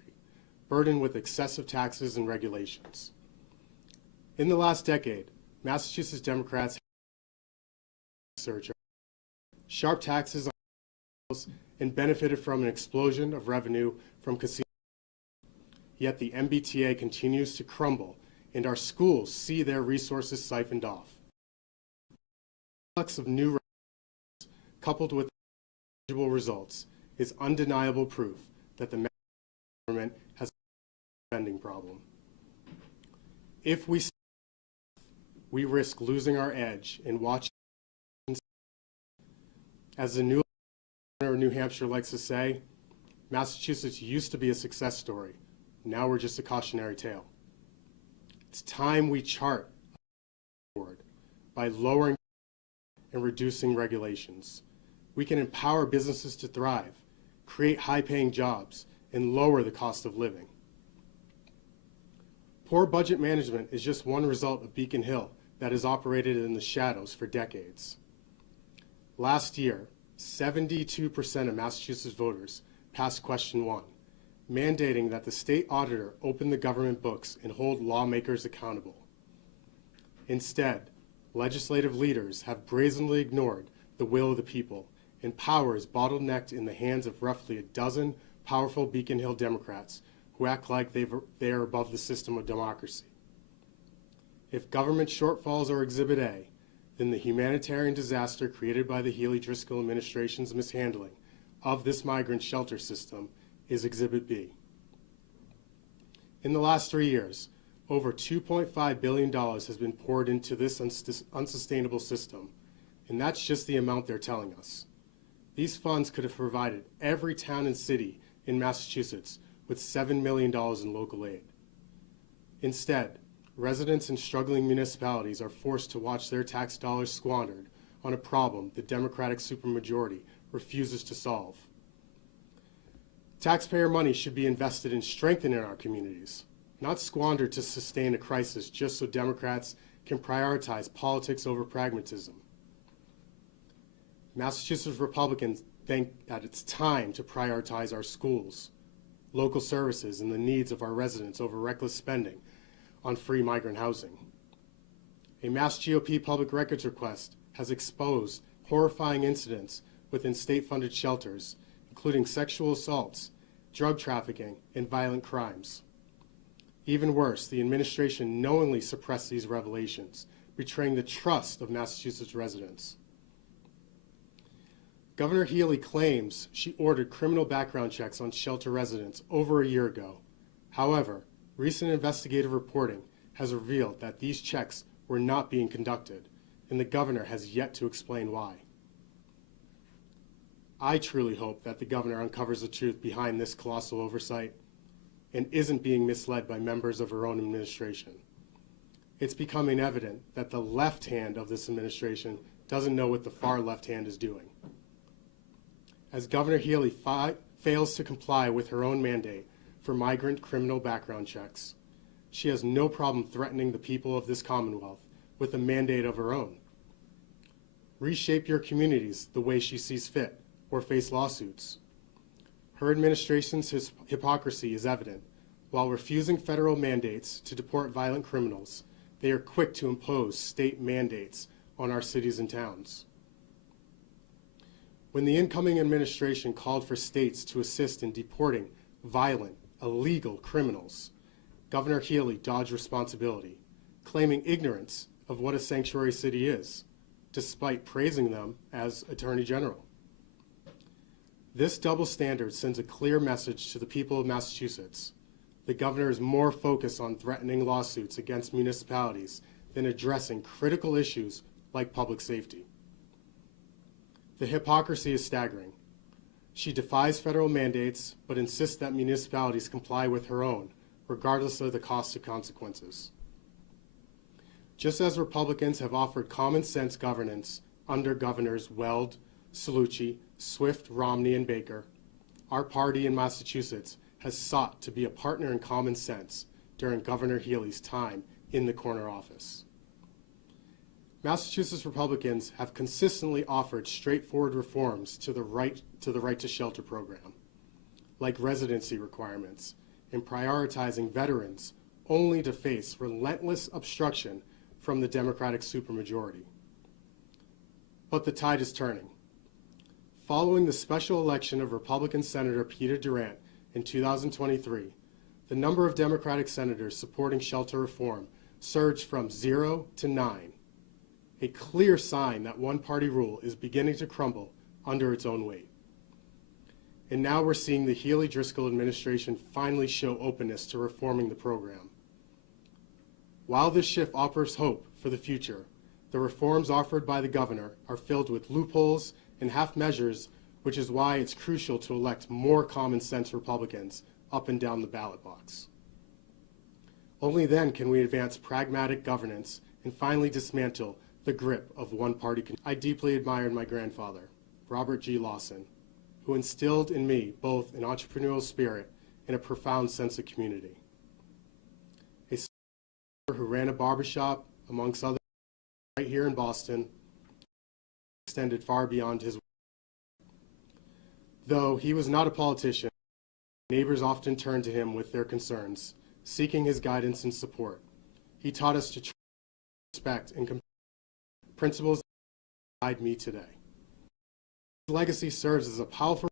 burdened with excessive taxes and regulations. In the last decade, Massachusetts Democrats have sharp taxes on hotels and benefited from an explosion of revenue from casinos. Yet the MBTA continues to crumble, and our schools see their resources siphoned off. The influx of new revenues, coupled with tangible results, is undeniable proof that the government has a spending problem. If we risk losing our edge and watching. As the new governor of New Hampshire likes to say, Massachusetts used to be a success story. Now we're just a cautionary tale. It's time we chart forward by lowering and reducing regulations. We can empower businesses to thrive, create high-paying jobs, and lower the cost of living. Poor budget management is just one result of Beacon Hill that has operated in the shadows for decades. Last year, 72% of Massachusetts voters passed question 1, mandating that the state auditor open the government books and hold lawmakers accountable. Instead, legislative leaders have brazenly ignored the will of the people, and power is bottlenecked in the hands of roughly a dozen powerful Beacon Hill Democrats who act like they are above the system of democracy. If government shortfalls are Exhibit A, then the humanitarian disaster created by the Healey-Driscoll administration's mishandling of this migrant shelter system is Exhibit B. In the last 3 years, over $2.5 billion has been poured into this unsustainable system, and that's just the amount they're telling us. These funds could have provided every town and city in Massachusetts with $7 million in local aid. Instead, residents in struggling municipalities are forced to watch their tax dollars squandered on a problem the Democratic supermajority refuses to solve. Taxpayer money should be invested in strengthening our communities, not squandered to sustain a crisis just so Democrats can prioritize politics over pragmatism. Massachusetts Republicans think that it's time to prioritize our schools, local services, and the needs of our residents over reckless spending on free migrant housing. A Mass GOP public records request has exposed horrifying incidents within state-funded shelters, including sexual assaults, drug trafficking, and violent crimes. Even worse, the administration knowingly suppressed these revelations betraying the trust of Massachusetts residents. Governor Healey claims she ordered criminal background checks on shelter residents over a year ago. However, recent investigative reporting has revealed that these checks were not being conducted, and the governor has yet to explain why. I truly hope that the governor uncovers the truth behind this colossal oversight and isn't being misled by members of her own administration. It's becoming evident that the left hand of this administration doesn't know what the far left hand is doing. As Governor Healey fails to comply with her own mandate for migrant criminal background checks, she has no problem threatening the people of this Commonwealth with a mandate of her own. Reshape your communities the way she sees fit, or face lawsuits. Her administration's hypocrisy is evident. While refusing federal mandates to deport violent criminals, they are quick to impose state mandates on our cities and towns. When the incoming administration called for states to assist in deporting violent, illegal criminals, Governor Healey dodged responsibility, claiming ignorance of what a sanctuary city is, despite praising them as Attorney General. This double standard sends a clear message to the people of Massachusetts. The governor is more focused on threatening lawsuits against municipalities than addressing critical issues like public safety. The hypocrisy is staggering. She defies federal mandates, but insists that municipalities comply with her own, regardless of the cost of consequences. Just as Republicans have offered common sense governance under Governors Weld, Cellucci, Swift, Romney, and Baker, our party in Massachusetts has sought to be a partner in common sense during Governor Healey's time in the corner office. Massachusetts Republicans have consistently offered straightforward reforms to the right to shelter program, like residency requirements and prioritizing veterans, only to face relentless obstruction from the Democratic supermajority. But the tide is turning. Following the special election of Republican Senator Peter Durant in 2023, the number of Democratic senators supporting shelter reform surged from 0 to 9, a clear sign that one-party rule is beginning to crumble under its own weight. And now we're seeing the Healey-Driscoll administration finally show openness to reforming the program. While this shift offers hope for the future, the reforms offered by the governor are filled with loopholes and half measures, which is why it's crucial to elect more common sense Republicans up and down the ballot box. Only then can we advance pragmatic governance and finally dismantle the grip of one-party control. I deeply admired my grandfather, Robert G. Lawson, who instilled in me both an entrepreneurial spirit and a profound sense of community. A who ran a barbershop, amongst others, right here in Boston, extended far beyond his. Though he was not a politician, neighbors often turned to him with their concerns, seeking his guidance and support. He taught us to respect and principles that guide me today. His legacy serves as a powerful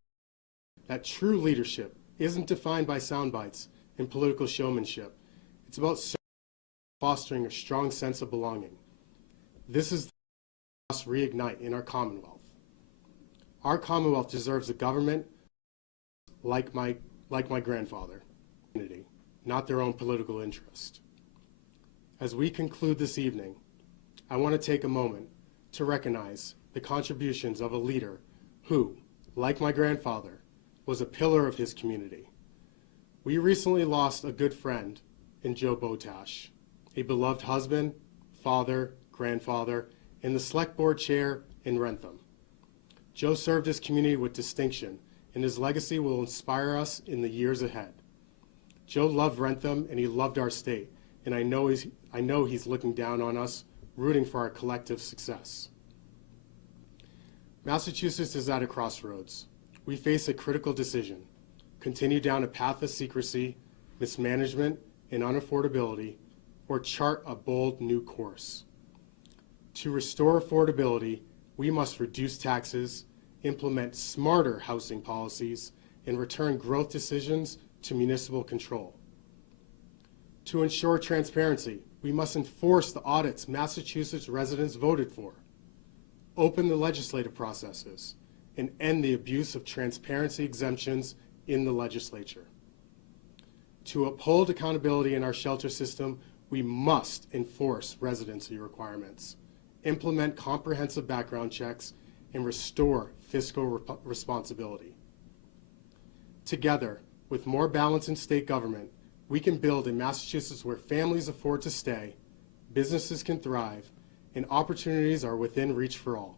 that true leadership isn't defined by sound bites and political showmanship. It's about fostering a strong sense of belonging. This is the must reignite in our Commonwealth. Our Commonwealth deserves a government like my grandfather, not their own political interest. As we conclude this evening, I want to take a moment to recognize the contributions of a leader who, like my grandfather, was a pillar of his community. We recently lost a good friend in Joe Botash, a beloved husband, father, grandfather, and the select board chair in Rentham. Joe served his community with distinction, and his legacy will inspire us in the years ahead. Joe loved Rentham, and he loved our state, and I know he's looking down on us, rooting for our collective success. Massachusetts is at a crossroads. We face a critical decision: continue down a path of secrecy, mismanagement, and unaffordability, or chart a bold new course. To restore affordability, we must reduce taxes, implement smarter housing policies, and return growth decisions to municipal control. To ensure transparency, We must enforce the audits Massachusetts residents voted for, open the legislative processes, and end the abuse of transparency exemptions in the legislature. To uphold accountability in our shelter system, we must enforce residency requirements, implement comprehensive background checks, and restore fiscal responsibility. Together, with more balance in state government, we can build a Massachusetts where families afford to stay, businesses can thrive, and opportunities are within reach for all.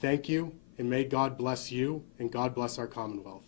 Thank you, and may God bless you, and God bless our Commonwealth.